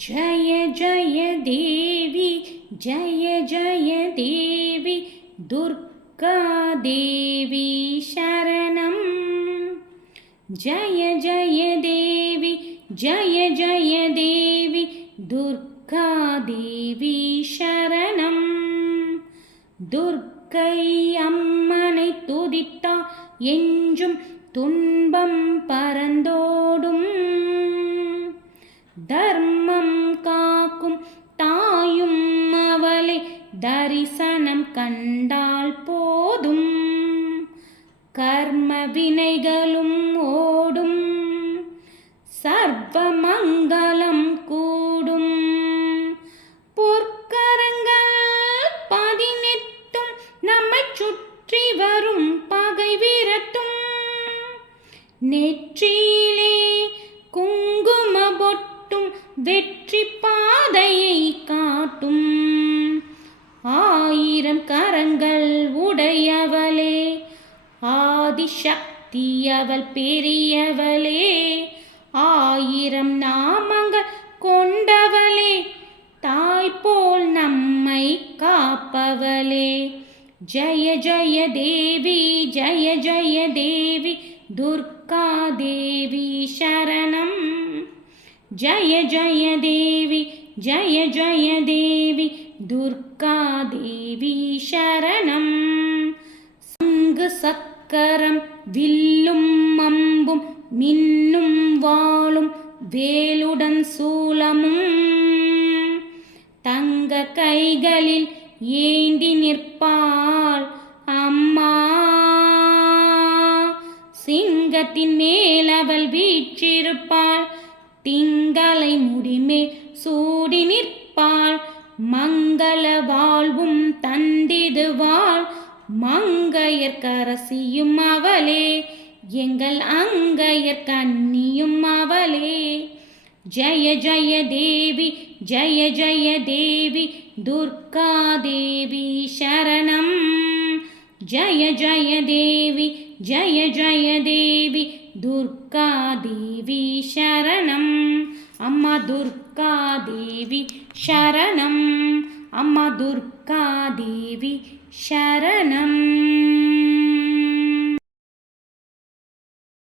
जय जय देवी जय जय देवी दुर्गा देवी शरणं जय जय देवी जय जय देवी दुर्गा देवी शरणं दुर्गै अम्मனை துதித்தா என்றும் துன்பம் பறந்தோடும் தர்மம் காக்கும் தாயும் அவளை தரிசனம் கண்டால் போதும் கர்ம வினைகளும் ஓடும் சர்வ மங்களம் கூடும் பொற்கரங்கள் 18 நம்மை சுற்றி வரும் பகை விரட்டும் நெற்றியிலே குங்கும பொட்டும் வெற்றி பாதையை காட்டும் 1000 கரங்கள் உடையவளே ஆதிசக்தி அவள் பெரியவளே 1000 நாமங்கள் கொண்டவளே தாய் போல் நம்மை காப்பவளே ஜய ஜய தேவி ஜய ஜய தேவி துர்கா தேவி சரணம் ஜய ஜய தேவி ஜய ஜய தேவி துர்கா தேவி சரணம் சங்கு சக்கரம் வில்லும் அம்பும் மின்னும் வாளும் வேலுடன் சூலமும் தங்க கைகளில் ஏந்தி நிற்பாள் அம்மா சிங்கத்தின் மேல் அவள் வீற்றிருப்பாள் திங்களை முடிமேல் சூடி நிற்பாள் மங்கள வாழ்வும் தந்திடுவாள் மங்கையர்க்கரசியும் அவளே எங்கள் அங்கையர் கன்னியும் அவளே ஜய ஜய தேவி ஜய ஜய தேவி துர்கா தேவி சரணம் ஜய ஜய தேவி ஜய ஜய தேவி துர்கா தேவி சரணம் அம்மா துர்கா தேவி சரணம் அம்மா துர்கா தேவி சரணம்.